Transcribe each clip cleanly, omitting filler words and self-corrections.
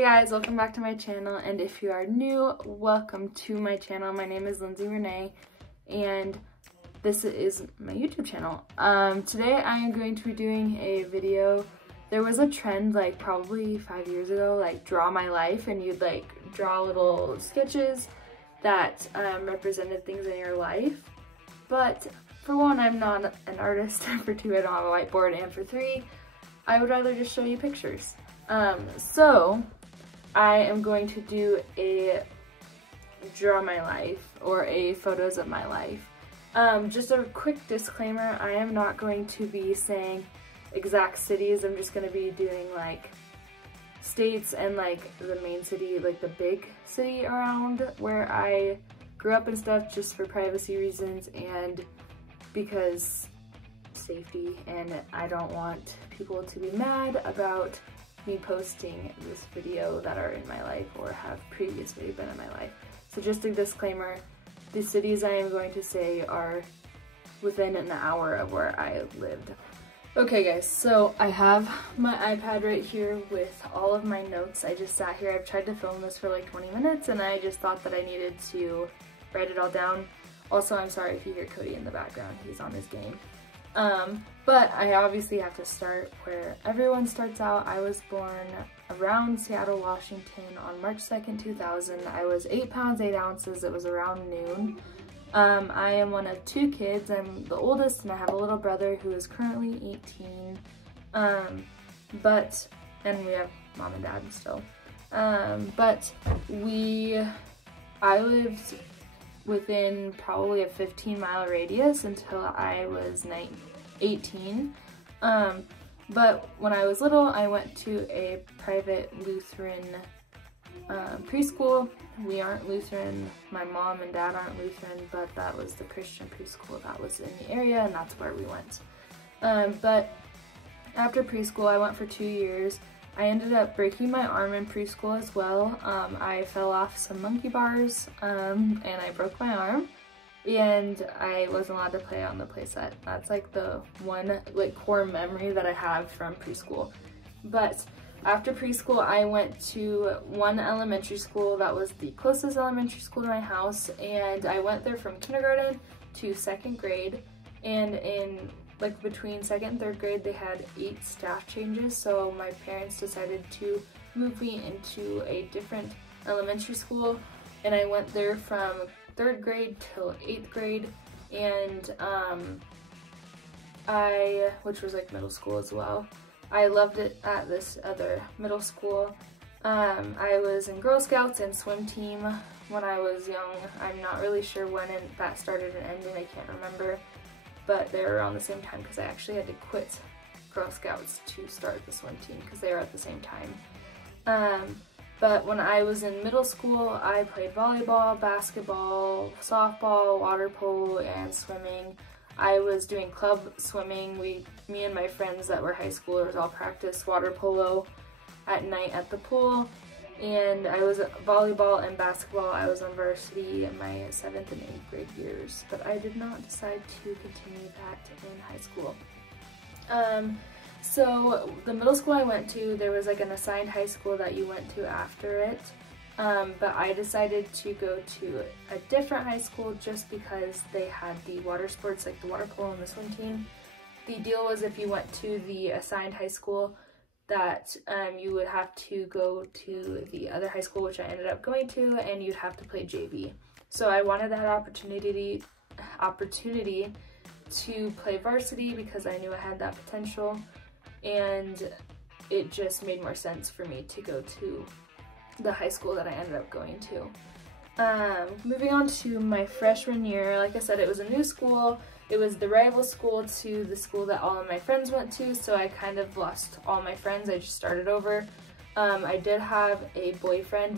Hey guys, welcome back to my channel, and if you are new, welcome to my channel. My name is Lindsay Renee, and this is my YouTube channel. Today I am going to be doing a video. There was a trend like probably 5 years ago, like draw my life, and you'd like draw little sketches that represented things in your life. But for one, I'm not an artist. For two, I don't have a whiteboard, and for three, I would rather just show you pictures. So I am going to do a draw my life or a photos of my life. Just a quick disclaimer, I am not going to be saying exact cities. I'm just going to be doing like states and like the main city, like the big city around where I grew up and stuff, just for privacy reasons and because safety, and I don't want people to be mad about me posting this video that are in my life or have previously been in my life. So just a disclaimer, the cities I am going to say are within an hour of where I lived. Okay guys, so I have my iPad right here with all of my notes. I just sat here, I've tried to film this for like 20 minutes and I just thought that I needed to write it all down. Also, I'm sorry if you hear Cody in the background, he's on his game. But I obviously have to start where everyone starts out. I was born around Seattle, Washington on March 2nd, 2000. I was 8 pounds, 8 ounces. It was around noon. I am one of 2 kids. I'm the oldest and I have a little brother who is currently 18. And we have mom and dad still. I lived within probably a 15-mile radius until I was 18. But when I was little, I went to a private Lutheran preschool. We aren't Lutheran, my mom and dad aren't Lutheran, but that was the Christian preschool that was in the area, and that's where we went. But after preschool, I went for 2 years. I ended up breaking my arm in preschool as well. I fell off some monkey bars and I broke my arm, and I wasn't allowed to play on the playset. That's like the one like core memory that I have from preschool. But after preschool, I went to one elementary school that was the closest elementary school to my house, and I went there from kindergarten to 2nd grade, and in like between 2nd and 3rd grade, they had 8 staff changes, so my parents decided to move me into a different elementary school, and I went there from 3rd grade till 8th grade, and which was like middle school as well. I loved it at this other middle school. I was in Girl Scouts and swim team when I was young. I'm not really sure when that started and ended, I can't remember. But they were around the same time because I actually had to quit Girl Scouts to start the swim team because they were at the same time. But when I was in middle school, I played volleyball, basketball, softball, water polo, and swimming. I was doing club swimming. Me and my friends that were high schoolers all practiced water polo at night at the pool. And I was at volleyball and basketball. I was on varsity in my 7th and 8th grade years, but I did not decide to continue that in high school. So the middle school I went to, there was like an assigned high school that you went to after it, but I decided to go to a different high school just because they had the water sports, like the water polo and the swim team. The deal was if you went to the assigned high school, that you would have to go to the other high school, which I ended up going to, and you'd have to play JV. So I wanted that opportunity to play varsity because I knew I had that potential, and it just made more sense for me to go to the high school that I ended up going to. Moving on to my freshman year, like I said, it was a new school. It was the rival school to the school that all of my friends went to, so I kind of lost all my friends. I just started over. I did have a boyfriend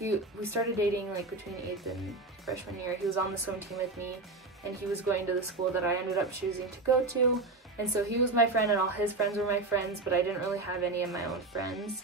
we started dating like between 8th and freshman year. He was on the swim team with me, and he was going to the school that I ended up choosing to go to. And so he was my friend and all his friends were my friends, but I didn't really have any of my own friends.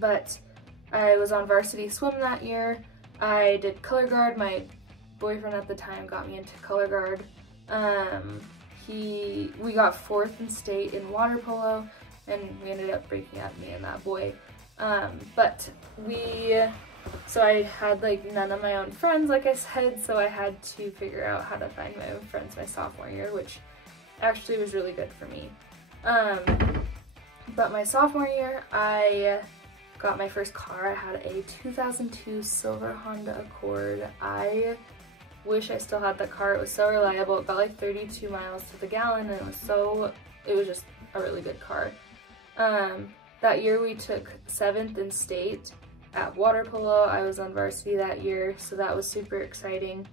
But I was on varsity swim that year. I did color guard. My boyfriend at the time got me into color guard. We got 4th in state in water polo, and we ended up breaking up, me and that boy. So I had like none of my own friends, like I said, so I had to figure out how to find my own friends my sophomore year, which actually was really good for me. But my sophomore year, I got my first car. I had a 2002 silver Honda Accord. I wish I still had that car. It was so reliable. It got like 32 miles to the gallon, and it was just a really good car. That year we took 7th in state at water polo. I was on varsity that year, so that was super exciting.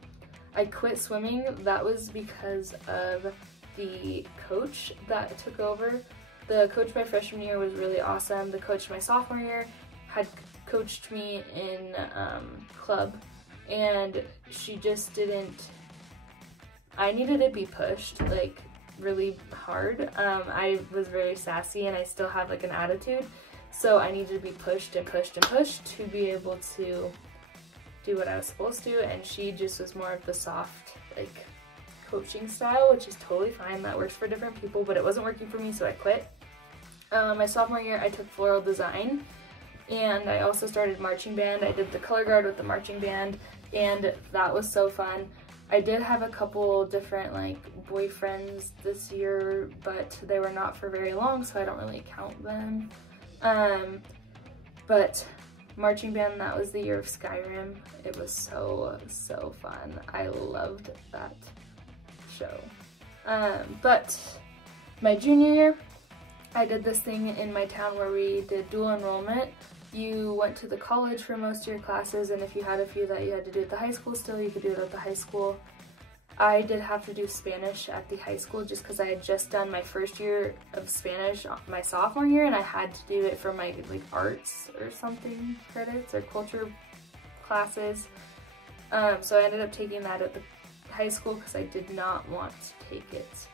I quit swimming. That was because of the coach that took over. The coach my freshman year was really awesome. The coach my sophomore year had coached me in club, and she just didn't, I needed to be pushed like really hard. I was very sassy and I still have like an attitude, so I needed to be pushed and pushed and pushed to be able to do what I was supposed to, and she just was more of the soft like coaching style, which is totally fine. That works for different people, but it wasn't working for me, so I quit. My sophomore year I took floral design, and I also started marching band. I did the color guard with the marching band, and that was so fun. I did have a couple different like boyfriends this year, but they were not for very long, so I don't really count them. But marching band, that was the year of Skyrim. It was so fun. I loved that show. But my junior year, I did this thing in my town where we did dual enrollment. You went to the college for most of your classes, and if you had a few that you had to do at the high school still, you could do it at the high school. I did have to do Spanish at the high school just because I had just done my first year of Spanish my sophomore year, and I had to do it for my like arts or something credits or culture classes. So I ended up taking that at the high school because I did not want to take it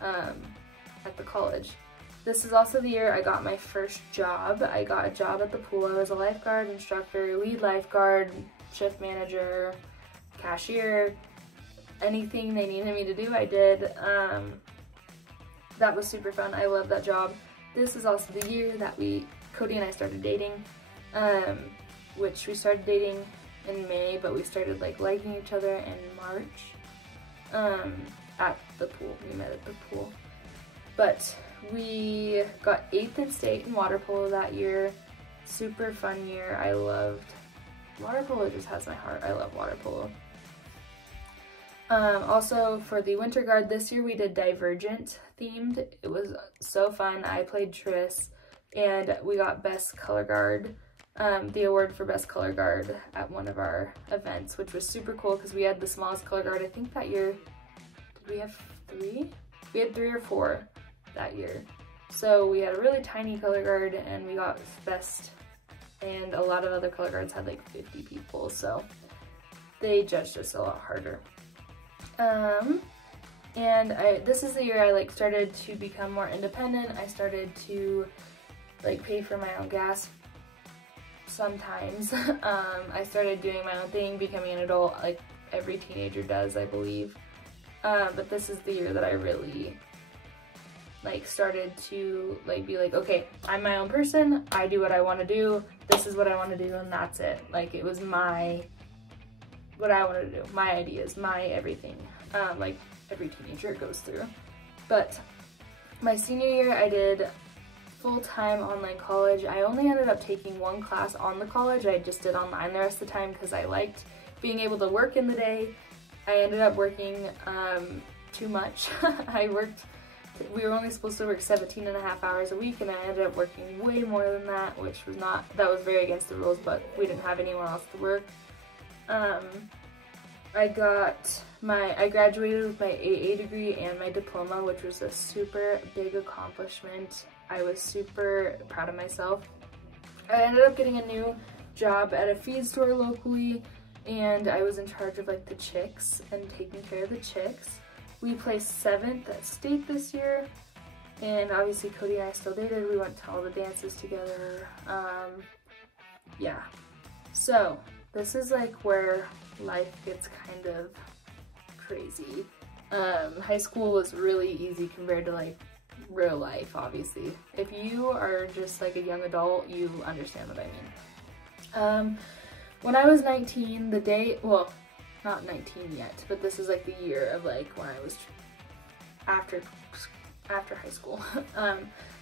at the college. This is also the year I got my first job. I got a job at the pool. I was a lifeguard instructor, lead lifeguard, shift manager, cashier. Anything they needed me to do, I did. That was super fun. I love that job. This is also the year that Cody and I started dating, which we started dating in May, but we started like liking each other in March at the pool. We met at the pool. But we got 8th in state in water polo that year. Super fun year. I loved water polo. Just has my heart. I love water polo. Also for the winter guard this year we did Divergent themed. It was so fun. I played Triss, and we got best color guard, the award for best color guard at one of our events, which was super cool because we had the smallest color guard. I think that year, did we have 3? We had 3 or 4 that year. So we had a really tiny color guard and we got best, and a lot of other color guards had like 50 people, so they judged us a lot harder. And this is the year I like started to become more independent. I started to like pay for my own gas sometimes. I started doing my own thing, becoming an adult like every teenager does, I believe. But this is the year that I really like started to like be like, okay, I'm my own person. I do what I want to do. This is what I want to do, and that's it. Like it was what I wanted to do, my ideas, my everything, like every teenager goes through. But my senior year, I did full-time online college. I only ended up taking 1 class on the college. I just did online the rest of the time because I liked being able to work in the day. I ended up working too much. We were only supposed to work 17.5 hours a week, and I ended up working way more than that, which was that was very against the rules, but we didn't have anyone else to work. I graduated with my AA degree and my diploma, which was a super big accomplishment. I was super proud of myself. I ended up getting a new job at a feed store locally, and I was in charge of like the chicks and taking care of the chicks. We placed 7th at state this year, and obviously Cody and I still dated. We went to all the dances together. Yeah, so this is like where life gets kind of crazy. High school was really easy compared to like real life, obviously. If you are just like a young adult, you understand what I mean. When I was 19, the day, well, not 19 yet, but this is like the year of like when I was after high school.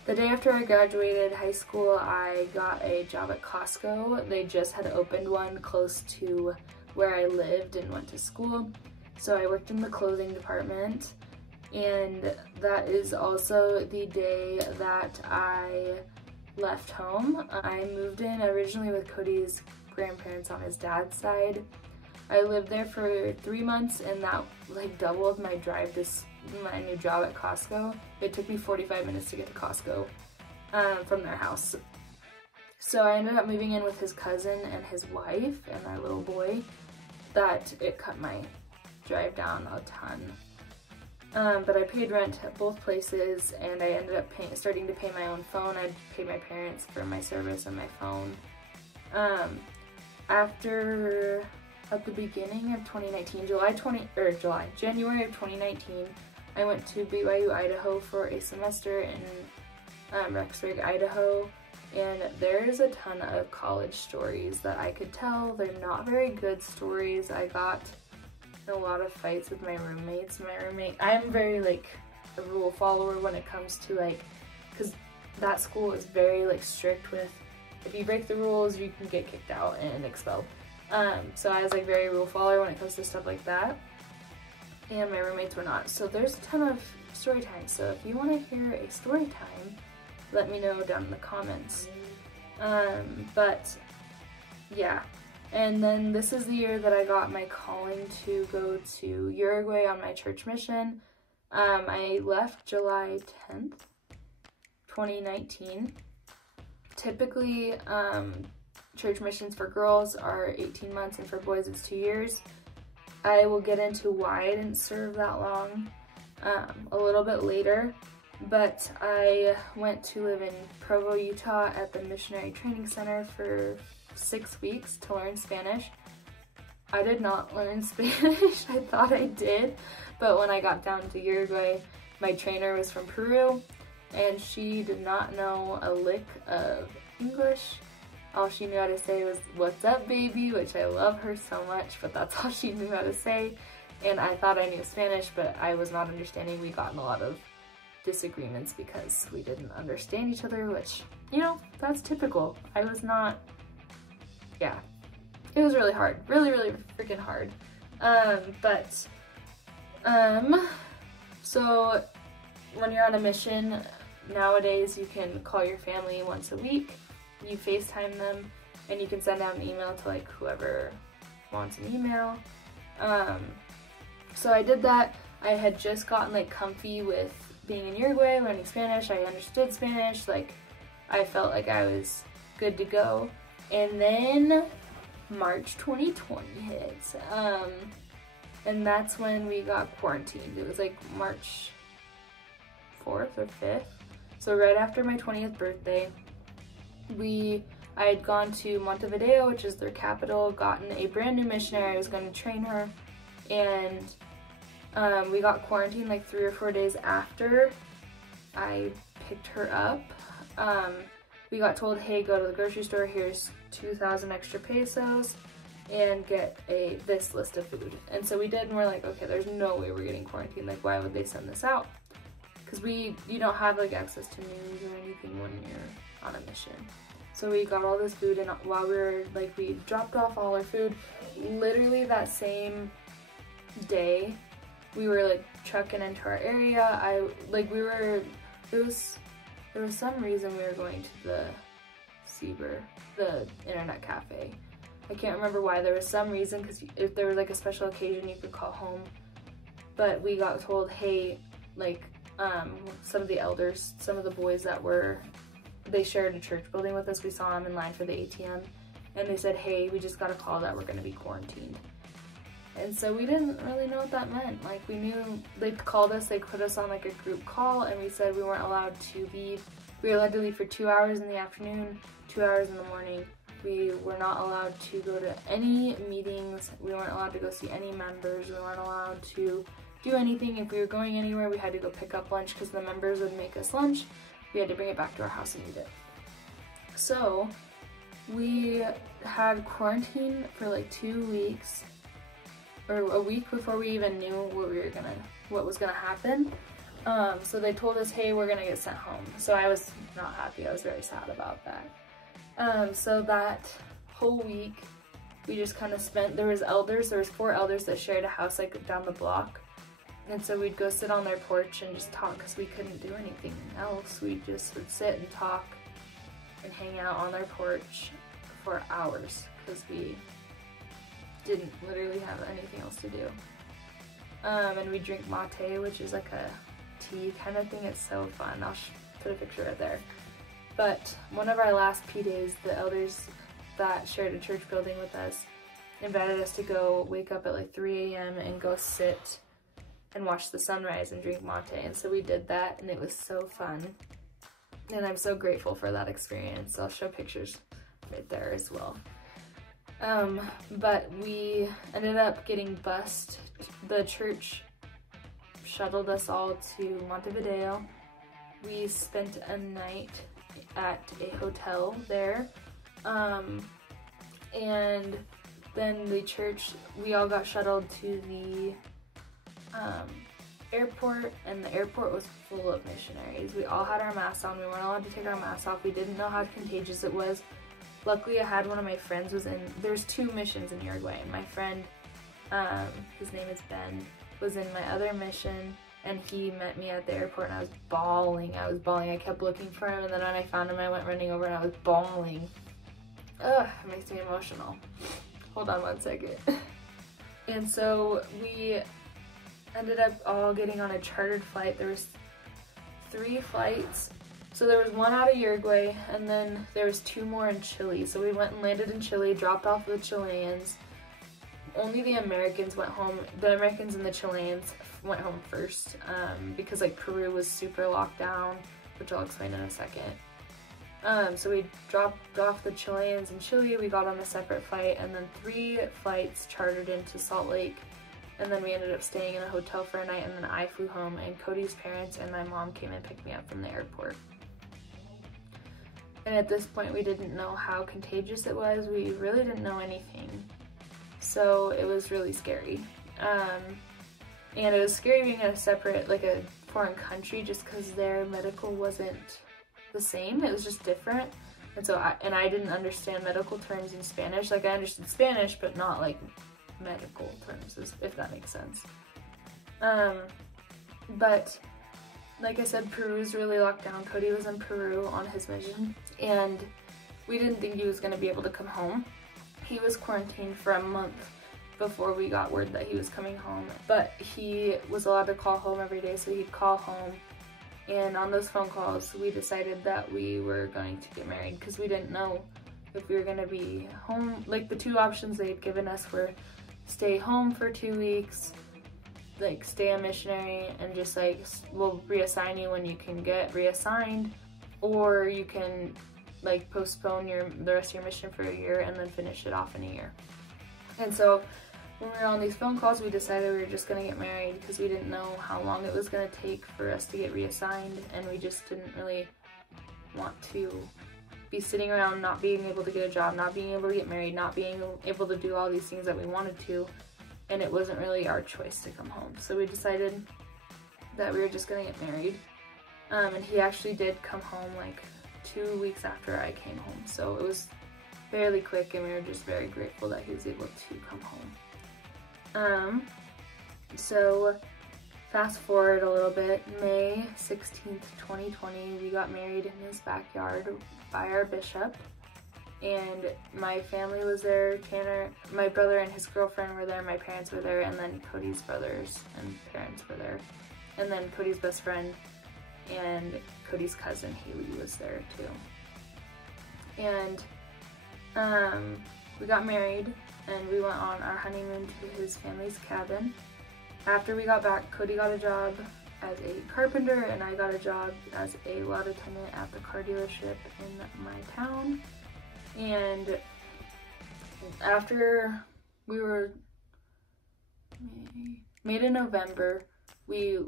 The day after I graduated high school, I got a job at Costco. They just had opened one close to where I lived and went to school. So I worked in the clothing department, and that is also the day that I left home. I moved in originally with Cody's grandparents on his dad's side. I lived there for 3 months, and that like doubled my drive to my new job at Costco. It took me 45 minutes to get to Costco from their house. So I ended up moving in with his cousin and his wife and their little boy. That it cut my drive down a ton. But I paid rent at both places, and I ended up starting to pay my own phone. I paid my parents for my service and my phone. At the beginning of 2019, January of 2019, I went to Byu Idaho for a semester in Rexburg, Idaho, and there's a ton of college stories that I could tell. They're not very good stories. I got in a lot of fights with my roommates. I'm very like a rule follower when it comes to like, because that school is very like strict with, if you break the rules, you can get kicked out and expelled. So I was like very rule follower when it comes to stuff like that, and my roommates were not. So there's a ton of story time. So if you want to hear a story time, let me know down in the comments. But yeah, and then this is the year that I got my calling to go to Uruguay on my church mission. I left July 10th, 2019. Typically, church missions for girls are 18 months, and for boys it's 2 years. I will get into why I didn't serve that long a little bit later, but I went to live in Provo, Utah at the Missionary Training Center for 6 weeks to learn Spanish. I did not learn Spanish. I thought I did, but when I got down to Uruguay, my trainer was from Peru, and she did not know a lick of English. All she knew how to say was, "What's up, baby?" which I love her so much, but that's all she knew how to say. And I thought I knew Spanish, but I was not understanding. We got in a lot of disagreements because we didn't understand each other, which, you know, that's typical. I was not, yeah. It was really hard. Really, really freaking hard. So when you're on a mission, nowadays you can call your family once a week. You FaceTime them, and you can send out an email to like whoever wants an email. So I did that. I had just gotten like comfy with being in Uruguay, learning Spanish. I understood Spanish. Like I felt like I was good to go. And then March 2020 hits. And that's when we got quarantined. It was like March 4th or 5th. So right after my 20th birthday, I had gone to Montevideo, which is their capital, gotten a brand new missionary. I was going to train her, and we got quarantined like 3 or 4 days after I picked her up. We got told, hey, go to the grocery store, here's 2,000 extra pesos, and get this list of food. And so we did, and we're like, okay, there's no way we're getting quarantined. Like, why would they send this out? Because you don't have like access to news or anything when you're on a mission. So we got all this food, and while we were like, we dropped off all our food, literally that same day, we were like trucking into our area. There was some reason we were going to the Seaber, the internet cafe. I can't remember why. There was some reason, because if there was like a special occasion, you could call home. But we got told, hey, like, some of the elders, some of the boys that they shared a church building with us. We saw them in line for the ATM, and they said, hey, we just got a call that we're going to be quarantined. And so we didn't really know what that meant. Like, we knew they called us, they put us on like a group call, and we said we weren't allowed to leave. We were allowed to leave for 2 hours in the afternoon, 2 hours in the morning. We were not allowed to go to any meetings. We weren't allowed to go see any members. We weren't allowed to do anything. If we were going anywhere, we had to go pick up lunch because the members would make us lunch. We had to bring it back to our house and eat it. So we had quarantine for like 2 weeks, or a week before we even knew what was gonna happen. So they told us, hey, we're gonna get sent home. So I was not happy. I was very sad about that. So that whole week we just kind of spent, there was 4 elders that shared a house like down the block. And so we'd go sit on their porch and just talk because we couldn't do anything else. We just would sit and talk and hang out on their porch for hours because we didn't literally have anything else to do. And we drink mate, which is like a tea kind of thing. It's so fun. I'll put a picture right there. But one of our last P days, the elders that shared a church building with us invited us to go wake up at like 3 a.m. and go sit and watch the sunrise and drink mate. And so we did that, and it was so fun. And I'm so grateful for that experience. I'll show pictures right there as well. But we ended up getting bused. The church shuttled us all to Montevideo. We spent a night at a hotel there. And then the church, we all got shuttled to the airport, and the airport was full of missionaries. We all had our masks on. We weren't allowed to take our masks off. We didn't know how contagious it was. Luckily, I had one of my friends there's 2 missions in Uruguay, and my friend, his name is Ben, was in my other mission, and he met me at the airport, and I was bawling. I kept looking for him, and then when I found him, I went running over, and I was bawling. Ugh, it makes me emotional. Hold on one second. And so we ended up all getting on a chartered flight. There was 3 flights. So there was 1 out of Uruguay, and then there was 2 more in Chile. So we went and landed in Chile, dropped off the Chileans. Only the Americans went home. The Americans and the Chileans went home first because like Peru was super locked down, which I'll explain in a second. So we dropped off the Chileans in Chile. We got on a separate flight, and then 3 flights chartered into Salt Lake. And then we ended up staying in a hotel for a night, and then I flew home, and Cody's parents and my mom came and picked me up from the airport. And at this point, we didn't know how contagious it was. We really didn't know anything. So it was really scary. And it was scary being in a separate, like a foreign country, just because their medical wasn't the same. It was just different. And so I didn't understand medical terms in Spanish. Like I understood Spanish, but not like medical terms, if that makes sense. But like I said, Peru was really locked down. Cody was in Peru on his mission, and we didn't think he was going to be able to come home. He was quarantined for a month before we got word that he was coming home, but he was allowed to call home every day, so he'd call home. And on those phone calls, we decided that we were going to get married because we didn't know if we were going to be home. Like the 2 options they had given us were stay home for 2 weeks, like stay a missionary and just like we'll reassign you when you can get reassigned, or you can like postpone the rest of your mission for a year and then finish it off in a year. And so when we were on these phone calls, we decided we were just going to get married because we didn't know how long it was going to take for us to get reassigned, and we just didn't really want to be sitting around not being able to get a job, not being able to get married, not being able to do all these things that we wanted to, and it wasn't really our choice to come home. So we decided that we were just going to get married, and he actually did come home like 2 weeks after I came home, so it was fairly quick, and we were just very grateful that he was able to come home. So fast forward a little bit, May 16th, 2020, we got married in his backyard by our bishop, and my family was there. Tanner, my brother and his girlfriend were there, my parents were there, and then Cody's brothers and parents were there, and then Cody's best friend and Cody's cousin Haley was there too. And we got married, and we went on our honeymoon to his family's cabin. After we got back, Cody got a job as a carpenter, and I got a job as a lot attendant at the car dealership in my town. And after we were May to November, we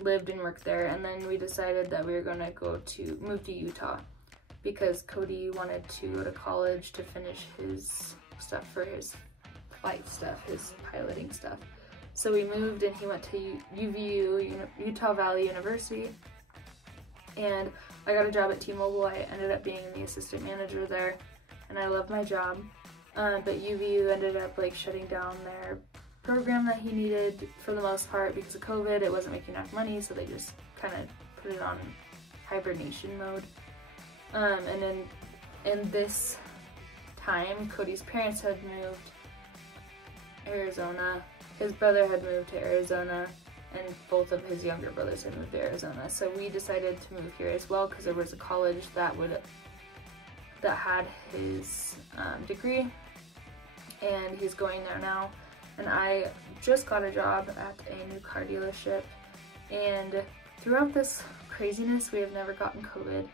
lived and worked there, and then we decided that we were going to move to Utah because Cody wanted to go to college to finish his stuff for his flight stuff, his piloting stuff. So we moved and he went to UVU, Utah Valley University, and I got a job at T-Mobile. I ended up being the assistant manager there, and I love my job. But UVU ended up like shutting down their program that he needed for the most part because of COVID. It wasn't making enough money, so they just kind of put it on hibernation mode. And in this time, Cody's parents had moved to Arizona. His brother had moved to Arizona, and both of his younger brothers had moved to Arizona. So we decided to move here as well because there was a college that had his degree, and he's going there now. And I just got a job at a new car dealership, and throughout this craziness we have never gotten COVID,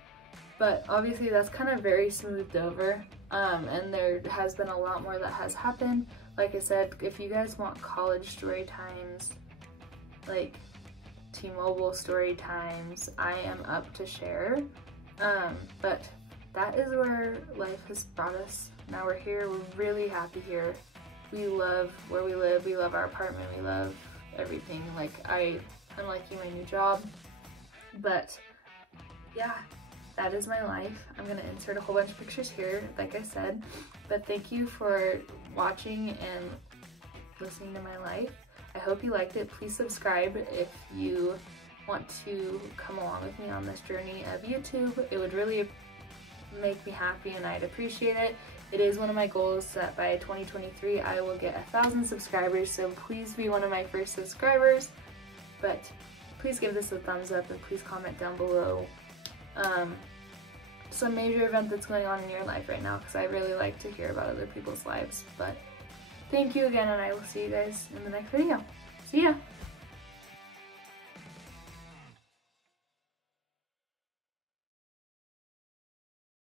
but obviously that's kind of very smoothed over, and there has been a lot more that has happened. Like I said, if you guys want college story times, like T-Mobile story times, I am up to share, but that is where life has brought us. Now we're here, we're really happy here. We love where we live, we love our apartment, we love everything. Like, I'm liking my new job, but yeah, that is my life. I'm gonna insert a whole bunch of pictures here, like I said, but thank you for watching and listening to my life. I hope you liked it. Please subscribe if you want to come along with me on this journey of YouTube. It would really make me happy and I'd appreciate it. It is one of my goals that by 2023 I will get 1,000 subscribers, so please be one of my first subscribers. But please give this a thumbs up and please comment down below some major event that's going on in your life right now, because I really like to hear about other people's lives. But thank you again, and I will see you guys in the next video. See ya!